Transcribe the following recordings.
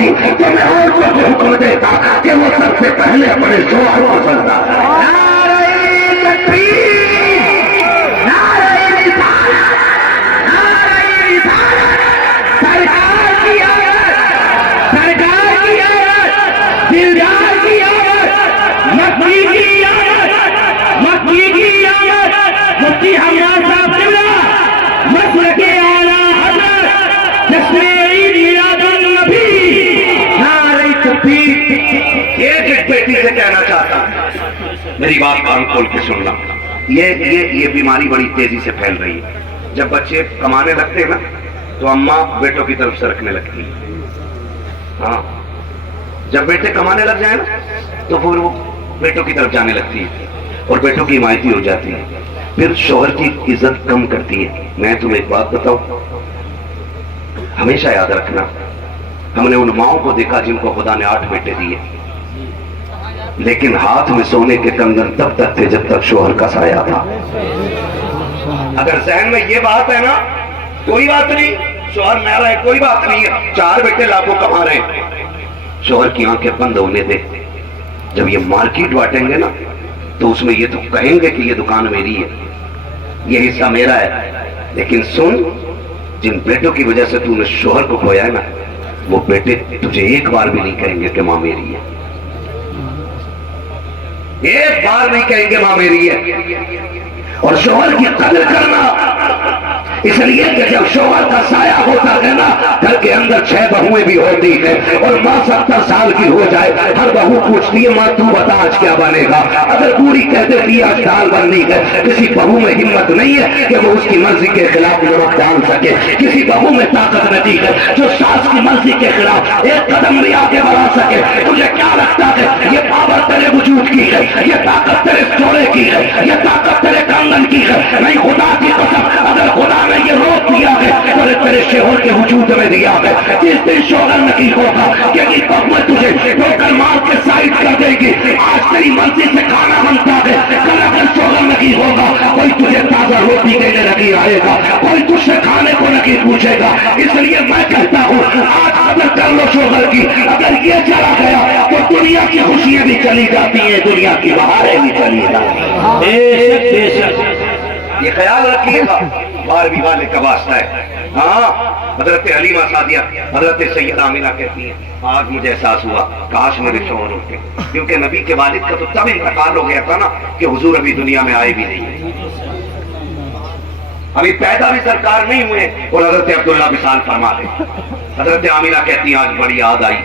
होती तो मैं औरतों को हुक्म देता कि वो सबसे पहले अपने शौहर को सजदा करें। नारे तकबीर, नारे रिसालत, नारे रिसालत, सरकार की आयत, सरकार की आयत, दिलदार की आयत, मक्की की आयत, मक्की की आयत, मुफ्ती हमाद साहब किबला, मसलके आला हज़रत, जश्न ईद मिलादुन नबी, नारे तकबीर। एक बेटी से कहना चाहता हूं, मेरी बात कान खोल के सुनना। ये बीमारी बड़ी तेजी से फैल रही है। जब बच्चे कमाने लगते हैं ना तो अम्मा बेटों की तरफ सरकने लगती है। हाँ, जब बेटे कमाने लग जाए ना तो फिर वो बेटों की तरफ जाने लगती है और बेटों की हिमायती हो जाती है, फिर शौहर की इज्जत कम करती है। मैं तुम्हें एक बात बताऊं, हमेशा याद रखना, हमने उन माओं को देखा जिनको खुदा ने 8 बेटे दिए, लेकिन हाथ में सोने के कंगन तब तक थे जब तक शौहर का साया था। अगर जहन में ये बात है ना, कोई बात नहीं, शौहर मेरा है, कोई बात नहीं है, 4 बेटे लाखों कमा रहे हैं, शौहर की आंखें बंद होने दे। जब ये मार्केट बांटेंगे ना तो उसमें ये तो कहेंगे कि ये दुकान मेरी है, ये हिस्सा मेरा है, लेकिन सुन, जिन बेटों की वजह से तूने शौहर को खोया है ना, वो बेटे तुझे एक बार भी नहीं कहेंगे कि मां मेरी है, एक बार नहीं कहेंगे मां मेरी है। और शौहर की कदर करना, इसलिए कि जब शौहर का साया होता है ना, घर के अंदर 6 बहुएं भी होती है और माँ 70 साल की हो जाए, हर बहू पूछती है माँ तू बता आज क्या बनेगा। अगर पूरी कह देती है आज दाल बननी है, किसी बहू में हिम्मत नहीं है कि वो उसकी मर्जी के खिलाफ नमक डाल सके। किसी बहू में ताकत नहीं है जो सास की मर्जी के खिलाफ एक कदम भी आगे बढ़ा सके। तुझे क्या लगता है ये पावर तेरे वजूद की है, ये ताकत तेरे जोड़े की है, ये ताकत तेरे कंगन की है? नहीं, खुदा की कसम, अगर खुदा ने ये रोक दिया है तो तेरे शौहर के वजूद में दिया है। जिस दिन शौहर नहीं होगा, क्योंकि बहू तुझे ठोकर मार के साइड कर देगी। आज तेरी मर्जी से खाना बनता है, कल अगर शौहर नहीं होगा कोई तुझे ताजा रोटी देने नहीं आएगा, कोई तुझसे खाने को नहीं पूछेगा। इसलिए मैं कहता हूँ आज कदर कर लो शौहर की। अगर ये चला गया तो दुनिया की खुशियां भी चली जाती है, दुनिया की बहारें भी चली जाती है। बेशक बेशक ये ख्याल रखिएगा, 12वीं वाले का वास्ता है। हाँ, हजरत हलीमा सादिया, हजरत सैयदा आमिना कहती है आज मुझे एहसास हुआ काश मेरे शौहर होते, क्योंकि नबी के वालिद का तो तब इंतकाल हो गया था ना कि हुजूर अभी दुनिया में आए भी नहीं, अभी पैदा भी सरकार नहीं हुए और हजरत अब्दुल्ला विसाल फरमा दे। हजरत आमिना कहती आज बड़ी याद आई,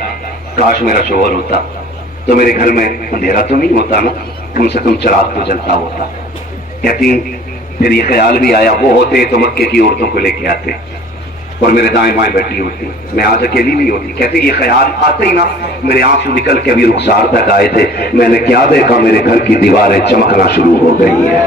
काश मेरा शौहर होता तो मेरे घर में अंधेरा तो नहीं होता ना, कम से कम चिराग तो जलता होता। कहती फिर ये ख्याल भी आया वो होते तो मक्के की औरतों को लेके आते और मेरे दाएं बाएं बैठी होती, मैं आज अकेली नहीं होती। कहते ये ख्याल आते ही ना मेरे आंसू निकल के अभी रुखसार तक आए थे। मैंने क्या देखा, मेरे घर की दीवारें चमकना शुरू हो गई है।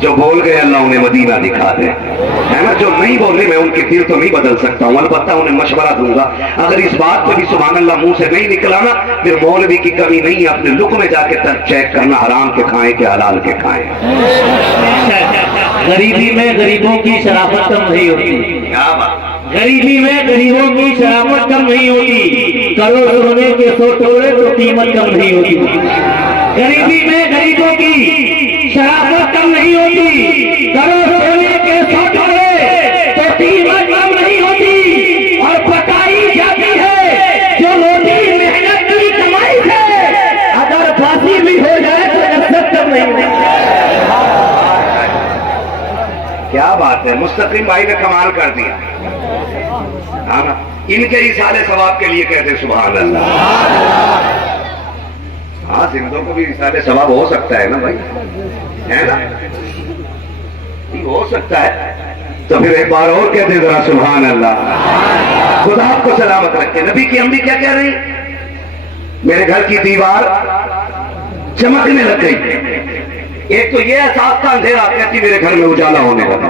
जो बोल गए अल्लाह उन्हें मदीना दिखा दे, है ना। जो नहीं बोले मैं उनके दिल तो नहीं बदल सकता हूँ, अलबत्ता उन्हें मशवरा दूंगा। अगर इस बात पे भी सुभान अल्लाह मुंह से नहीं निकला ना, फिर मौलवी की कमी नहीं है, अपने लुक में जाके तक चेक करना, हराम के खाएं के हलाल के खाएं। गरीबी में गरीबों की शराफत कम नहीं होती, क्या बात, गरीबी में गरीबों की शराफत कम नहीं होती। करो सोने के 100 टुकड़े तो कीमत कम नहीं होती। गरीबी में गरीबों की शराफत कम नहीं होती, करो सोने के 100 टुकड़े तो कीमत कम नहीं होती। और बताई जाती है जो रोटी मेहनत की कमाई है, अगर फांसी भी हो जाए तो नफरत कम नहीं होती। क्या बात है, मुस्तकीम भाई ने कमाल कर दिया। हाँ ना, इनके इसाले सवाब के लिए कहते सुभान अल्लाह। हाँ, सिंधों को भी इसाले सवाब हो सकता है ना भाई, है ना, हो सकता है। तो फिर एक बार और कहते जरा सुभान अल्लाह। खुदा आपको सलामत रखे। नबी की अम्मी क्या कह रही, मेरे घर की दीवार चमकने लग गई। एक तो ये एहसास था अंधेरा, कहती मेरे घर में उजाला होने लगा।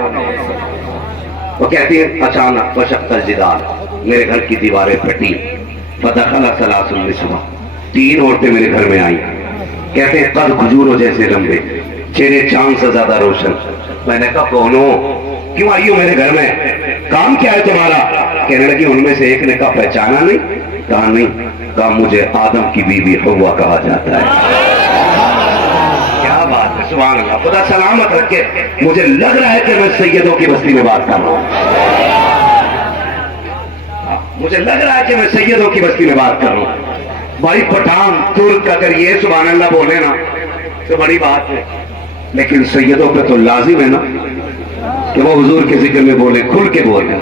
वो कहती है अचानक फशक्कल जिदार, मेरे घर की दीवारें फटी। फदखला सलासुल निस्वा, 3 औरतें मेरे घर में आई। कहते हैं कद खजूरों जैसे लंबे, चेहरे चांद से ज्यादा रोशन। मैंने कहा कौन हो? क्यों आई हो मेरे घर में, काम क्या है तुम्हारा? कहने लगी उनमें से एक ने कहा पहचाना नहीं? कहा नहीं। कहा मुझे आदम की बीवी हव्वा कहा जाता है। क्या बात है, सुभान अल्लाह, खुदा सलामत रखे। मुझे लग रहा है कि मैं सैयदों की बस्ती में बात कर रहा हूं। मुझे लग रहा है कि मैं सैयदों की बस्ती में बात कर रहा हूं। भाई पठान तुर्क अगर ये सुभान अल्लाह बोले ना तो बड़ी बात है, लेकिन सैयदों पे तो लाजिम है ना कि वो हुजूर के जिक्र में बोले, खुल के बोले।